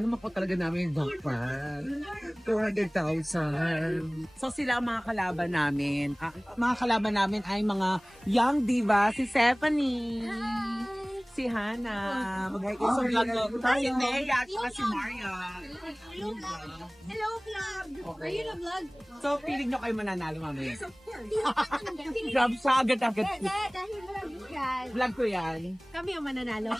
Sana makuha talaga namin yung jackpot. 200,000. So sila ang mga kalaban namin. Mga kalaban namin ay mga young diva. Si Stephanie. Si Hannah. Mag-isang vlog. Si Nea at si Maria. Hello, vlog! Okay. Are you na vlog? So, feeling nyo kayo mananalo mamaya? Yes, of course. Grab sa agad-agad. Dahil vlog yan. Vlog ko yan. Kami ang mananalo.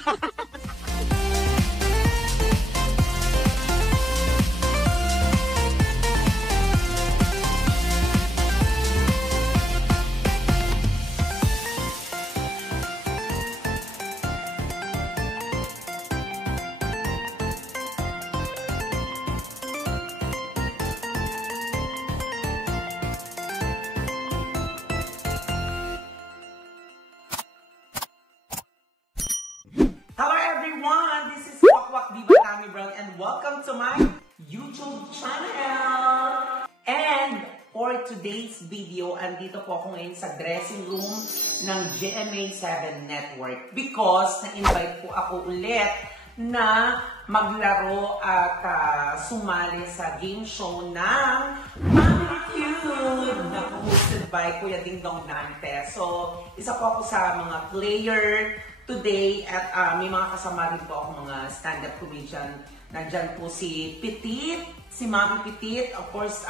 Hello everyone! This is Wakwak Diva Tammy Brown and welcome to my YouTube channel! And for today's video, andito po ako ngayon sa dressing room ng GMA7 Network because na-invite po ako ulit na maglaro at sumali sa game show ng Family Feud na hosted by Kuya Ding Dong Dante. So, isa po ako sa mga player today at may mga kasama rin po ako mga stand-up comedian. Nandyan po si Petit, si Mami Petit, of course,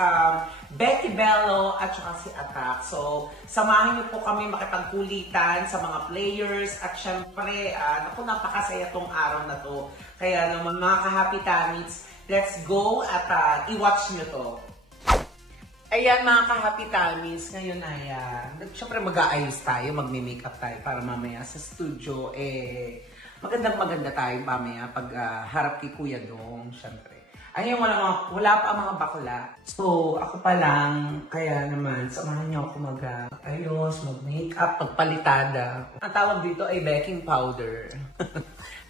Becky Bello, at saka si Attack. So, samahan niyo po kami makipagkulitan sa mga players at syempre, naku, napakasaya tong araw na to. Kaya naman mga ka-happy tammits, let's go at i-watch niyo to. Ayan mga ka-happy tammits, ngayon ay syempre mag-aayos tayo, magme-makeup tayo para mamaya sa studio magandang-maganda tayo mamaya pag harap kay Kuya Dong, syempre. Ayun, wala pa mga bakla. So, ako pa lang, kaya naman, samahan niyo ako mag-ayos, mag-makeup, magpalitada. Ang tawag dito ay baking powder.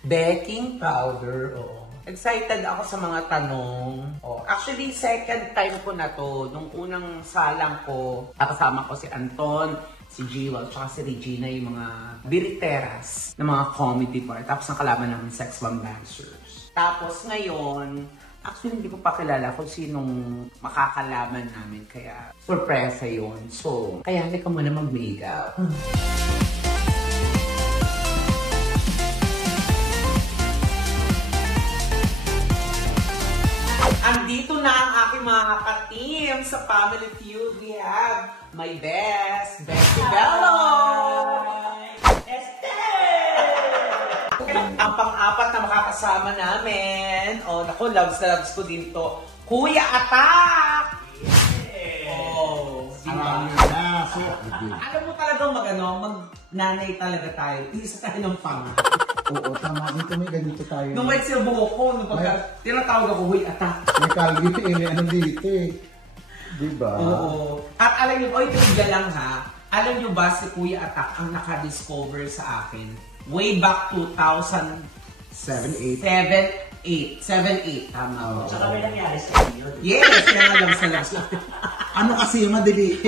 Baking powder, oo. Excited ako sa mga tanong. Oh, actually, second time ko na to. Nung unang salang ko, kasama ko si Anton, si Jewel, tsaka si Regina, yung mga biriteras ng mga comedy part. Tapos ang kalaban namin, Sex Bomb Dancers. Tapos ngayon, actually hindi ko pa kilala kung sinong makakalaban namin. Kaya surpresa yun. So, kaya hindi ka muna mag-makeup. Andito na ang aking mga ka-team sa Family Feud. We have my best, Becky Bello! Ang pang-apat na makakasama namin. Oh, naku, loves na loves ko din to. Kuya Attack! Oh, diba? Alam mo talagang mag-nanay talaga tayo. Isa tayo ng panga. Oo, tama. Dito may ganito tayo. Nung may silbo ko, nung pagka tinatawag ako, huy, Attack. May kalgit ano dito eh. Diba? Oo. At alam niyo, trivia lang ha. Alam niyo ba si Kuya Attack ang nakadiscover sa akin? Way back 2007, 7-8. 7-8, tama ko. Tsaka may nangyari sa inyo. Yes, kaya nga lang sa last. Ano kasi madali?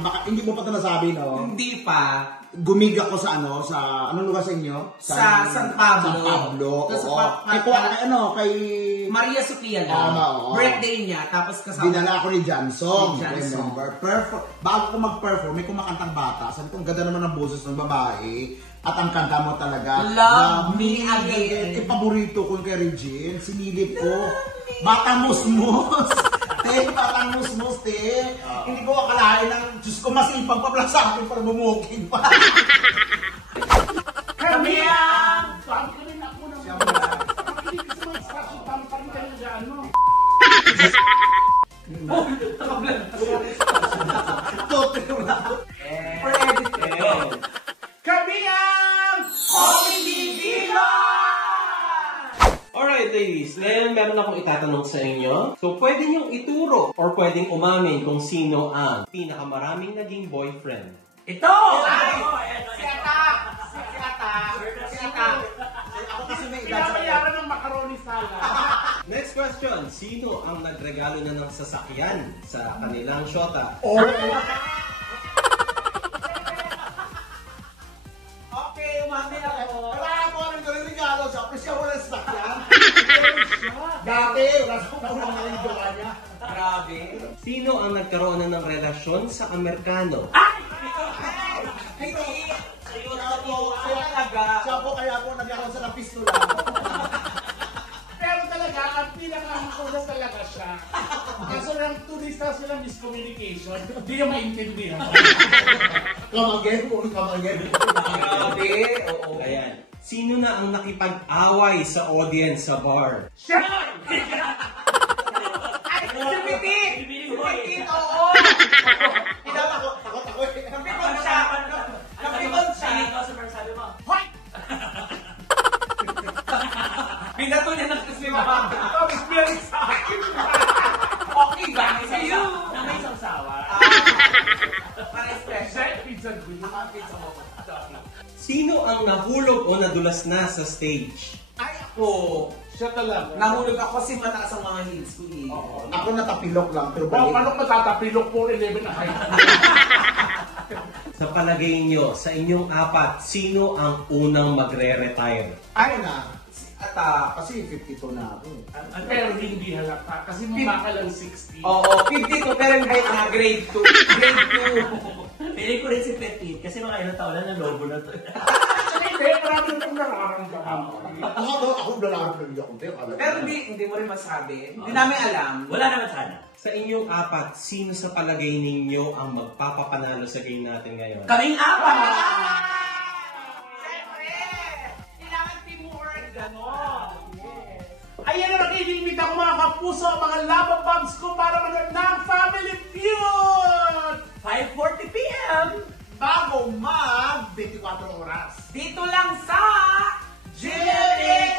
Baka hindi mo pa ito nasabi, no? Hindi pa. Gumig ako sa anong lugar sa inyo? Sa San Pablo. San Pablo, Sa oo. Kay Maria Sofia lang. Tama, oo. Birthday niya, tapos kasama. dinala ako ni Jansong. Si Jansong. Remember? Bago ko mag-perform, may kumakantang bata. Sabi ko, ang ganda naman ng boses ng babae. At ang kanta mo talaga. Love Me Again. Paborito ko kay Regine. Sinilip ko. Batang Musmus. Te, batang Musmus, te. Hindi ko akalain ng, Diyos ko, masipag pa pala sa akin para bumuking pa. Kami ang... For editing. Kami ang Comedy Diva! Alright ladies, ngayon meron akong itatanong sa inyo. So pwede niyong ituro or pwedeng umamin kung sino ang pinakamaraming naging boyfriend. Ito! Ay! Si Attack! Si Attack! Si Attack! Ako kasi may edad sa Pinabayaran ng macaroni salad. Next question, sino ang nagregalo na ng sasakyan sa kanilang syota? Okay, umami ako. Wala ako rin regalo sa official wala sa sakyan. Dati, wala sa kulang na yung gawa niya. Grabe. Sino ang nagkaroon na ng relasyon sa Amerikano? Hindi. Siya po kaya po nagkaroon sa ng pistula. Pero talaga, ang pinaka-una talaga siya. Kaso lang 2 days na silang miscommunication, hindi niya maintindihan. Come again. Grabe. Oo. Ayan. Sino na ang nakipag-away sa audience sa bar? Siya! Ay, si Pitin! Si Pitin, oo! Takot ako eh. Kapikon siya! Kapikon siya! Hoy! Binato niya ng kusima. Tapos meron sa akin. Okay ba? Sa'yo! Na may sawsawa. Para special. Siya, pizza gulo. Pizza mo. Sino ang nahulog o nadulas na sa stage? Ay, ako. Siya talaga. Nahulog ako kasi mataas ang mga heels ko eh. Ako natapilok lang, pero Oh, balik. paano matatapilok 4'11 na height? Sa palagay nyo, sa inyong apat, sino ang unang magre-retire? Ay na. Ata. Kasi 52 na ako. Pero hindi halata. Kasi mukha ka lang 60. Oo, 52 pero yung height na grade 2. Grade 2. Pili ko rin si Petit kasi mga ilang taon na lobo na to. Actually, hindi. Marami nang nararamdaman. Ako lalaki ng ako. Pero hindi mo rin masabi. Hindi namin alam. Wala naman sana. Sa inyong apat, sino sa palagay ninyo ang magpapapanalo sa game natin ngayon? Kaming apat! Siyempre! Kailangan teamwork. Ganon. Ayan na nakikinig ako mga kapuso, mga lava bombs ko para manood ng Family Feud! 5:40 p.m. Bago mag 24 oras. Dito lang sa Generic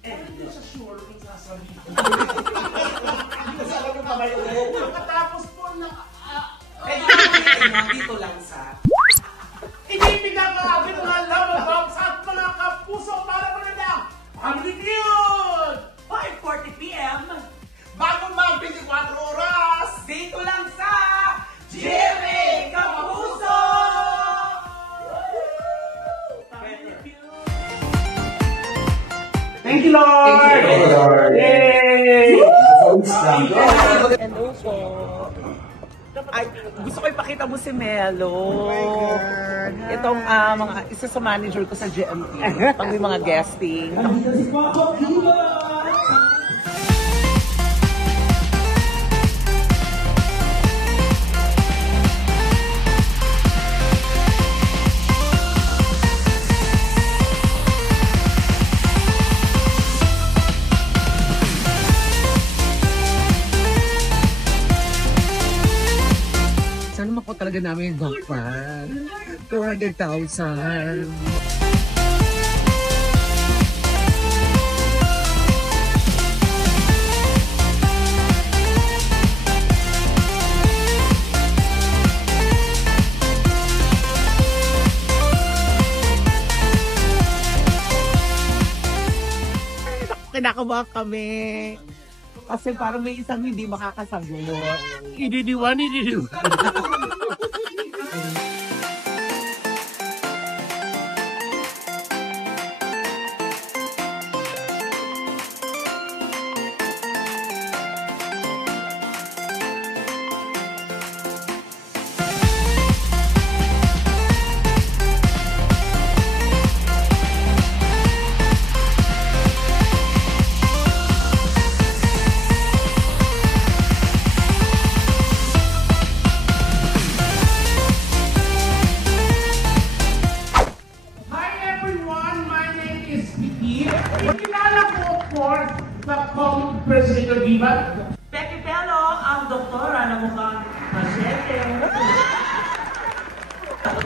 Eh, hindi siya sure kung sasabihin. Kasi alam yung kamay ko. Pagkatapos po ng... Pwede ko naman dito lang sa Inibigyan ka natin mga lava bombs at mga kapuso para manood ng Family Feud! 5:40 p.m. Bago mag 24 oras. dito lang sa Jimmy Kapuso! Thank you, Lord! Thank you, Lord. Yay! Hello po. Ay, gusto ko ipakita mo si Melo. Itong mga isa sa manager ko sa GMT. Pag may mga guesting. Sana mako talaga namin yung Gokpan. 200,000. Kinakabahan kami. Kasi parang may isang hindi makakasagot. Idiniwan. Hi everyone, my name is Vicky. Kilala ko of course sa President Viva. Becky Bello, ang doktora na mukhang masyete.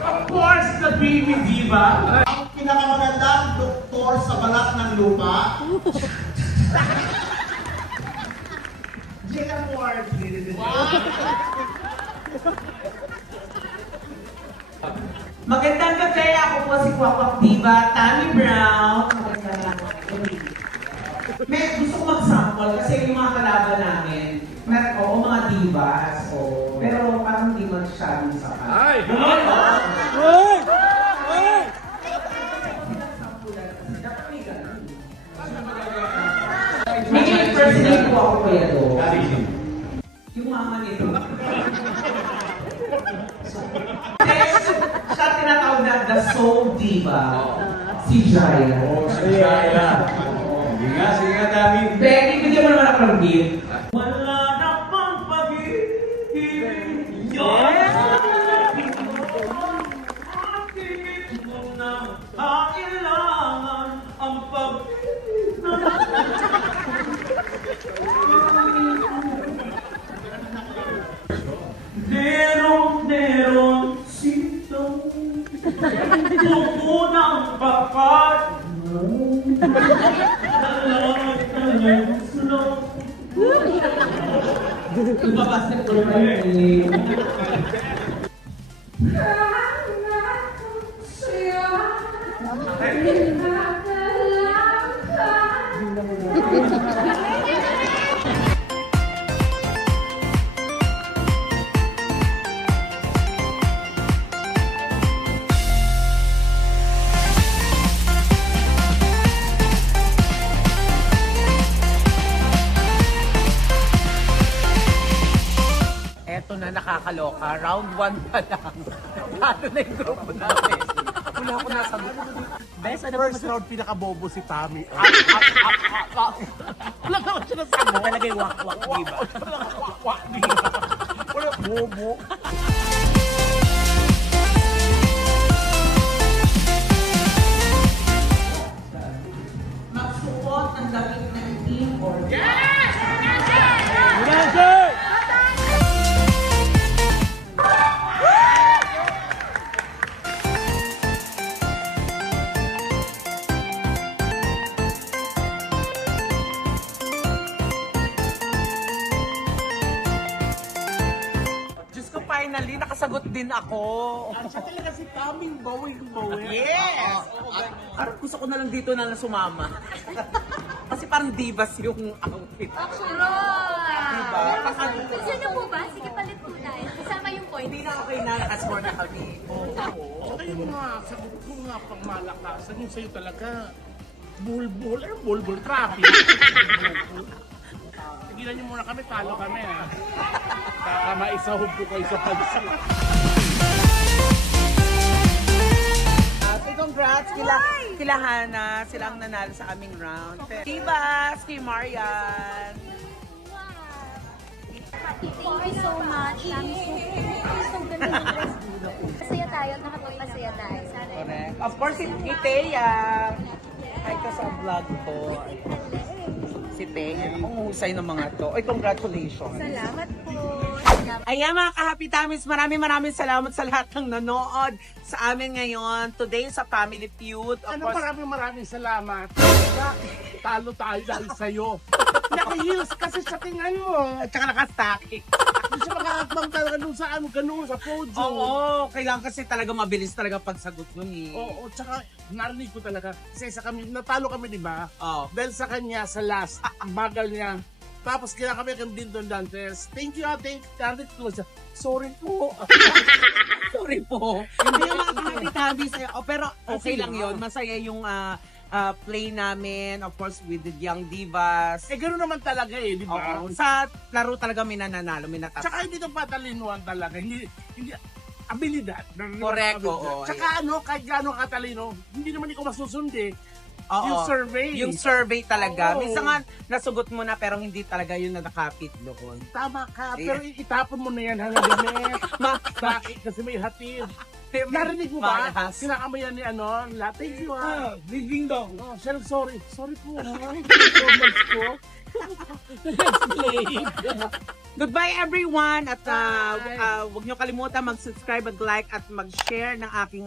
Of course, the baby diva. Ang pinakamagandang doktor sa balat ng lupa. Jane Ward. Magandang gabi. Ako po si Kwakwak Diva, Tammy Brown. May gusto ko mag-sample kasi yung mga kalaban namin, oo, mga divas, pero parang hindi masyadong sapat. Ay! Dapat may ganun. ako kaya to. Yung mama nito. Siya tinatawag na the soul diva. Si Jaya. Si Jaya. Sige nga, Dami. Becky, bigyan mo naman ako ng gift. Wala na pang pag-ibig. Yes! Bakit mo na kailangan ang pag-ibig na Meron sitong kukunang papat. Lumabas ko naman. Eto na, nakakaloka. Round 1 pa lang. Paano na yung grupo namin? Wala ko nasagot. Best, ano First round, pinakabobo si Tami. Wala naman siya nasagot. Talaga yung wak-wak, diba? Wak, diba? Wala, bobo. Magsuot ang damit ng team or Diyos ko, finally, nakasagot din ako. Siya talaga si Tami, bawing-bawi. Yes! Parang gusto ko na lang dito na sumama. Kasi parang divas yung outfit. Diba? Gusto niyo po ba? Sige, palit po tayo. Kasama yung point. Hindi na okay na, naka-score na kami. Tsaka yung mga sagot ko nga pang malakasan, yung sa'yo talaga, bulbul, bulbul traffic. Tigilan niyo muna kami, talo kami ha. Baka maisahog ko kayo sa pansin. Congrats kila Hana, silang nanalo sa aming round. Divas, kay Marian. Thank you so much. So ganda ng dress. Masaya tayo, nakapagpasaya tayo. Sana Correct. Of course, si Thea. Ay, ka sa vlog ko. Si Thea. Ang husay ng mga to. Ay, congratulations. salamat po. Ayan mga ka-Happy Tamis, maraming salamat sa lahat ng nanood sa amin ngayon. Today sa Family Feud. Of Ano, course, maraming salamat. Talo tayo dahil sa'yo. Naka-heels kasi sa tingnan mo. at saka naka-static. Hindi siya makakakbang talaga dun sa ganun, sa podium. Oo, kailangan kasi talaga mabilis talaga pagsagot nun eh. Oo, tsaka narinig ko talaga. Kasi natalo kami, di ba? Oo. Dahil sa kanya, sa last, ang bagal niya. Tapos kaya kami kang Dindon Dantes. Thank you, Dantes. Sorry po. Sorry po. Hindi yung mga Happy Tamis. Pero okay lang yun. Masaya yung play namin. Of course, with the young divas. Gano'n naman talaga di ba? Oo. Sa laro talaga may nananalo, may natatalo. Tsaka hindi ito patalinuhan talaga. Hindi abilidad. Correct, oo. Tsaka kahit gano'ng katalino, hindi naman ikaw masusundi. Oo. Yung survey. Yung survey talaga. Oo. Minsan nga, nasugot mo na pero hindi talaga yun na nakapit doon. Tama ka, Yeah. pero itapon mo na yan hanggang Bakit? Kasi may hatid. Narinig mo ba? Parehas. Kinakamayan ni Thank you Living daw. Oh, siya sorry. Sorry po performance ko. Explain. Goodbye everyone at huwag nyo kalimutan mag-subscribe, mag-like at mag-share ng aking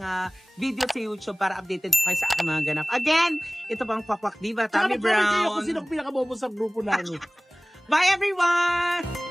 video sa YouTube para updated kayo sa aking mga ganap. Again, ito pang Quack Quack Diva, Tammy Tsaka mag-comment kayo Brown. kung sino pinakabobo sa grupo namin. Bye everyone!